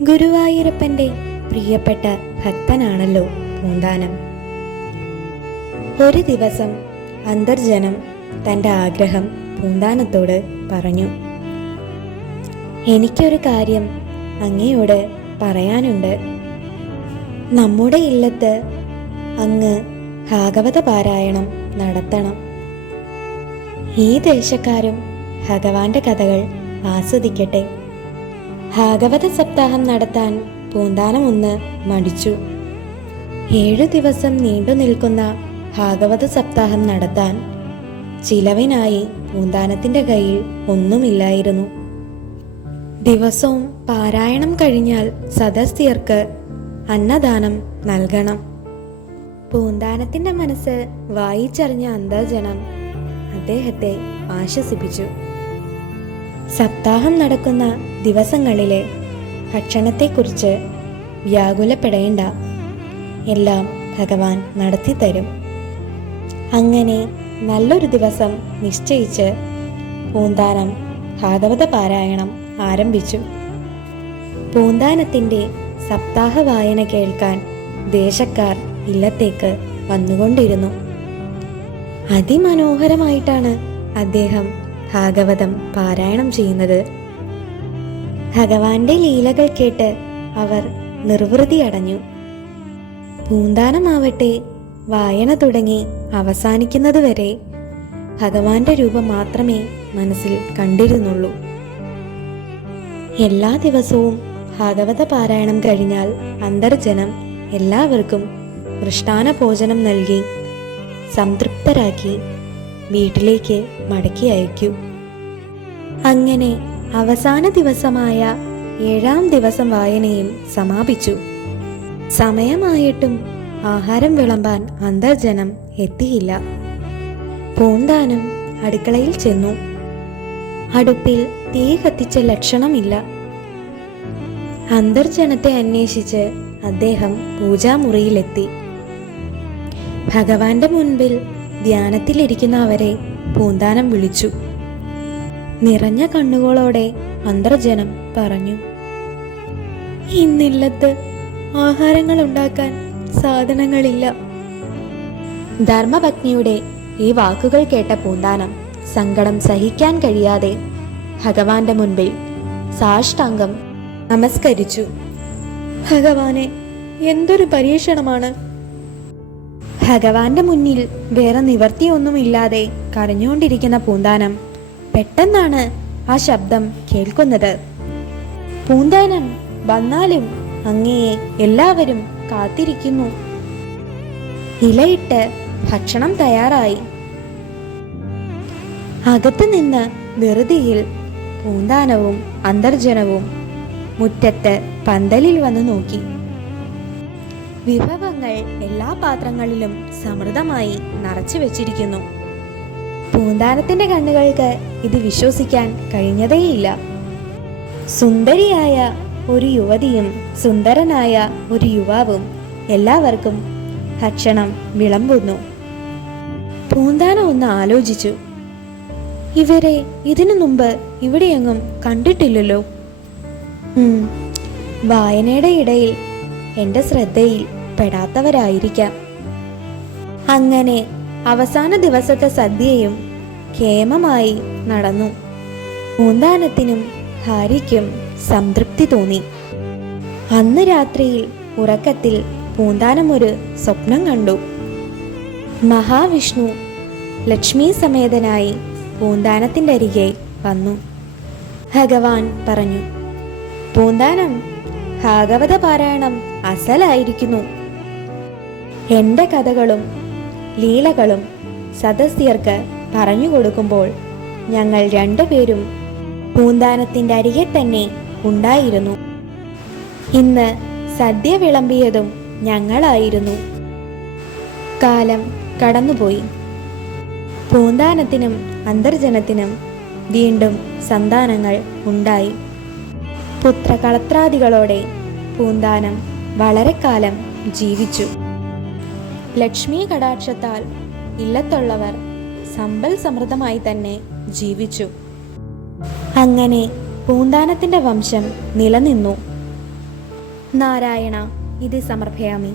ഗുരുവായൂരപ്പന്റെ പ്രിയപ്പെട്ട ഭക്തനാണല്ലോ പൂന്താനം. ഒരു ദിവസം അന്തർജനം തൻ്റെ ആഗ്രഹം പൂന്താനത്തോട് പറഞ്ഞു. എനിക്കൊരു കാര്യം അങ്ങയോട് പറയാനുണ്ട്. നമ്മുടെ ഇല്ലത്ത് അങ്ങ് ഭാഗവത പാരായണം നടത്തണം. ഈ ദേശക്കാരും ഭഗവാന്റെ കഥകൾ ആസ്വദിക്കട്ടെ. ഭാഗവത സപ്താഹം നടത്താൻ പൂന്താനം ഒന്ന് മടിച്ചു. 7 ദിവസം നീണ്ടു നിൽക്കുന്ന ഭാഗവത സപ്താഹം നടത്താൻ ചിലവിനായി പൂന്താനത്തിന്റെ കയ്യിൽ ഒന്നുമില്ലായിരുന്നു. ദിവസവും പാരായണം കഴിഞ്ഞാൽ സദസ്യർക്ക് അന്നദാനം നൽകണം. പൂന്താനത്തിന്റെ മനസ്സ് വായിച്ചറിഞ്ഞ അന്തർജനം അദ്ദേഹത്തെ ആശ്വസിപ്പിച്ചു. സപ്താഹം നടക്കുന്ന ദിവസങ്ങളിലെ ഭക്ഷണത്തെക്കുറിച്ച് വ്യാകുലപ്പെടേണ്ട, എല്ലാം ഭഗവാൻ നടത്തിത്തരും. അങ്ങനെ നല്ലൊരു ദിവസം നിശ്ചയിച്ച് പൂന്താനം ഭാഗവത പാരായണം ആരംഭിച്ചു. പൂന്താനത്തിന്റെ സപ്താഹ വായന കേൾക്കാൻ ദേശക്കാർ ഇല്ലത്തേക്ക് വന്നുകൊണ്ടിരുന്നു. അതിമനോഹരമായിട്ടാണ് അദ്ദേഹം ഭാഗവതം പാരായണം ചെയ്യുന്നത്. ഭഗവാന്റെ ലീലകൾ കേട്ട് അവർ നിർവൃതി അടഞ്ഞു. പൂന്താനമാവട്ടെ വായന തുടങ്ങി അവസാനിക്കുന്നതുവരെ ഭഗവാന്റെ രൂപം മാത്രമേ മനസ്സിൽ കണ്ടിരുന്നുള്ളൂ. എല്ലാ ദിവസവും ഭാഗവത പാരായണം കഴിഞ്ഞാൽ അന്തർജനം എല്ലാവർക്കും മൃഷ്ടാന ഭോജനം നൽകി സംതൃപ്തരാക്കി വീട്ടിലേക്ക് മടക്കി അയക്കൂ. അങ്ങനെ അവസാന ദിവസമായ 7-ാം ദിവസം വായനയും സമാപിച്ചു. സമയമായിട്ടും ആഹാരം വിളമ്പാൻ അന്തർജനം എത്തിയില്ല. പൂന്താനം അടുക്കളയിൽ ചെന്നു. അടുപ്പിൽ തീ കത്തിച്ച ലക്ഷണമില്ല. അന്തർജനത്തെ അന്വേഷിച്ച് അദ്ദേഹം പൂജാമുറിയിലെത്തി. ഭഗവാന്റെ മുൻപിൽ ധ്യാനത്തിലിരിക്കുന്ന അവരെ പൂന്താനം വിളിച്ചു. നിറഞ്ഞ കണ്ണുകളോടെ അന്തർജനം പറഞ്ഞു, ഇന്നില്ലത്ത് ആഹാരങ്ങൾ ഉണ്ടാക്കാൻ സാധനങ്ങളില്ല. ധർമ്മപത്നിയുടെ ഈ വാക്കുകൾ കേട്ട പൂന്താനം സങ്കടം സഹിക്കാൻ കഴിയാതെ ഭഗവാന്റെ മുൻപിൽ സാഷ്ടാംഗം നമസ്കരിച്ചു. ഭഗവാനെ, എന്തൊരു പരീക്ഷണമാണ്! ഭഗവാന്റെ മുന്നിൽ വേറെ നിവർത്തിയൊന്നുമില്ലാതെ കരഞ്ഞുകൊണ്ടിരിക്കുന്ന പൂന്താനം പെട്ടെന്നാണ് ആ ശബ്ദം കേൾക്കുന്നത്. പൂന്താനം, വന്നാലും അങ്ങയെ എല്ലാവരും കാത്തിരിക്കുന്നു. ഇലയിട്ട് ഭക്ഷണം തയ്യാറായി. അകത്ത് നിന്ന് വെറുതിയിൽ പൂന്താനവും അന്തർജനവും മുറ്റത്ത് പന്തലിൽ വന്നു നോക്കി. വിഭവങ്ങൾ എല്ലാ പാത്രങ്ങളിലും സമൃദ്ധമായി നിറച്ചു വെച്ചിരിക്കുന്നു. പൂന്താനത്തിന്റെ കണ്ണുകൾക്ക് ഇത് വിശ്വസിക്കാൻ കഴിഞ്ഞതേയില്ല. സുന്ദരിയായ ഒരു യുവതിയും സുന്ദരനായ ഒരു യുവാവും എല്ലാവർക്കും ഭക്ഷണം വിളമ്പുന്നു. പൂന്താനം ഒന്ന് ആലോചിച്ചു. ഇവരെ ഇതിനു മുമ്പ് ഇവിടെയെങ്ങും കണ്ടിട്ടില്ലല്ലോ. വായനയുടെ ഇടയിൽ എൻ്റെ ശ്രദ്ധയിൽ പെടാത്തവരായിരിക്കാം. അങ്ങനെ അവസാന ദിവസത്തെ സദ്യയും ക്ഷേമമായി നടന്നു. പൂന്താനത്തിനും ഭാര്യയ്ക്കും സംതൃപ്തി തോന്നി. അന്ന് രാത്രിയിൽ ഉറക്കത്തിൽ പൂന്താനം ഒരു സ്വപ്നം കണ്ടു. മഹാവിഷ്ണു ലക്ഷ്മി സമേതനായി പൂന്താനത്തിൻ്റെ അരികെ വന്നു. ഭഗവാൻ പറഞ്ഞു, പൂന്താനം, ഭാഗവത പാരായണം അസലായിരിക്കുന്നു. എൻ്റെ കഥകളും ലീലകളും സദസ്യർക്ക് പറഞ്ഞു കൊടുക്കുമ്പോൾ ഞങ്ങൾ 2 പേരും പൂന്താനത്തിൻ്റെ അരികെ തന്നെ ഉണ്ടായിരുന്നു. ഇന്ന് സദ്യ വിളമ്പിയതും ഞങ്ങളായിരുന്നു. കാലം കടന്നുപോയി. പൂന്താനത്തിനും അന്തർജനത്തിനും വീണ്ടും സന്താനങ്ങൾ ഉണ്ടായി. പുത്രകളത്രാദികളോടെ പൂന്താനം വളരെ കാലം ജീവിച്ചു. ലക്ഷ്മി കടാക്ഷത്താൽ ഇല്ലത്തുള്ളവർ സമ്പൽ സമൃദ്ധമായി തന്നെ ജീവിച്ചു. അങ്ങനെ പൂന്താനത്തിന്റെ വംശം നിലനിന്നു. നാരായണ ഇതി സമർപ്പയാമി.